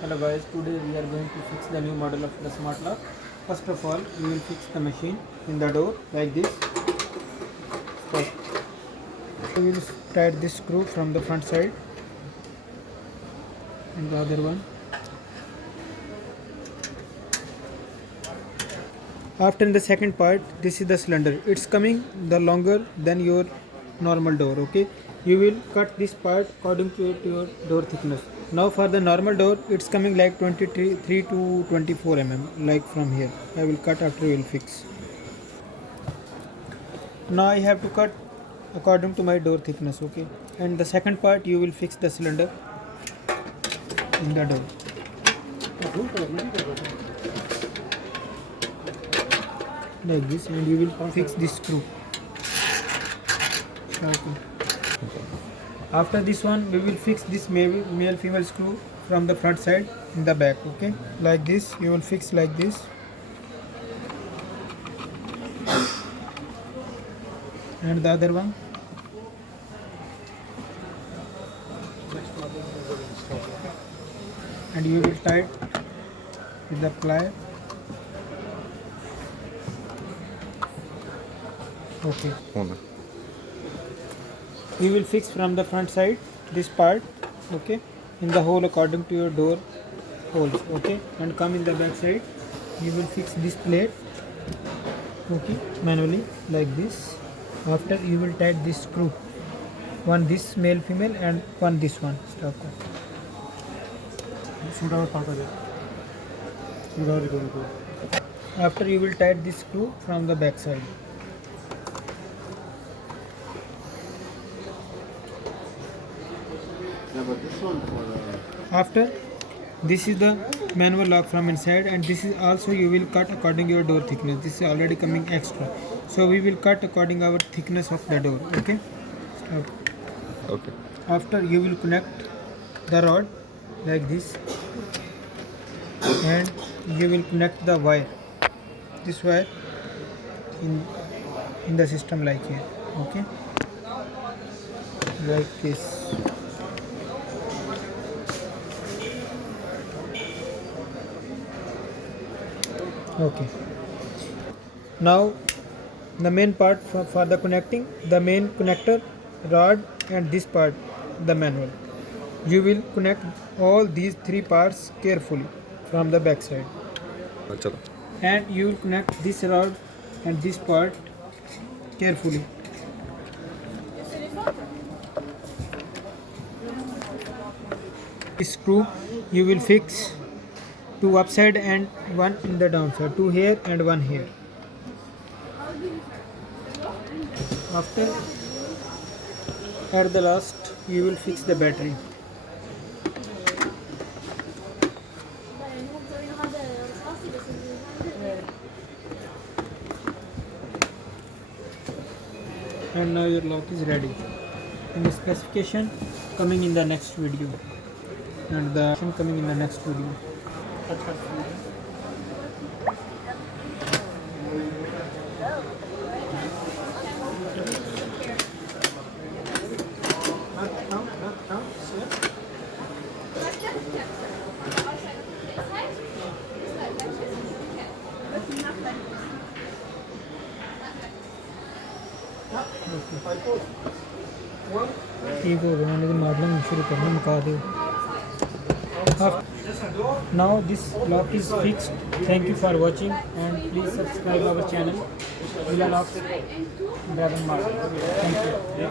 Hello guys, today we are going to fix the new model of the smart lock. First of all, we will fix the machine in the door like this. First, we will tighten this screw from the front side and the other one. After in the second part, this is the cylinder. It's coming the longer than your normal door. Okay, you will cut this part according to your door thickness. Now for the normal door, it's coming like 23 to 24 mm, like from here. I will cut after we will fix. Now I have to cut according to my door thickness. Okay, and the second part you will fix the cylinder in the door. Like this, and you will fix this screw. Okay. After this one, we will fix this male female screw from the front side in the back. Okay, like this you will fix like this, and the other one. And you will tie it with the plier. Okay. You will fix from the front side this part, okay, in the hole according to your door holes, okay, and come in the back side. You will fix this plate, okay, manually like this. After you will tighten this screw, one this male female and one this one. Stop. After you will tighten this screw from the back side. After this is the manual lock from inside, and this is also you will cut according to your door thickness. This is already coming extra, so we will cut according our thickness of the door. Okay. Stop. Okay. After you will connect the rod like this, and you will connect the wire, this wire in the system like here. Okay, like this. Okay, now the main part for the connecting, the main connector rod and this part, the manual. You will connect all these three parts carefully from the back side, and you will connect this rod and this part carefully. This screw you will fix two upside and one in the downside, two here and one here. After, at the last, you will fix the battery. And now your lock is ready. And the specification coming in the next video, and the coming in the next video. ठीक हो गया, मैंने modelling शुरू करना मुका दो. Now this lock is fixed. Thank you for watching, and please subscribe our channel. Villa Locks Dragon Mark. Thank you.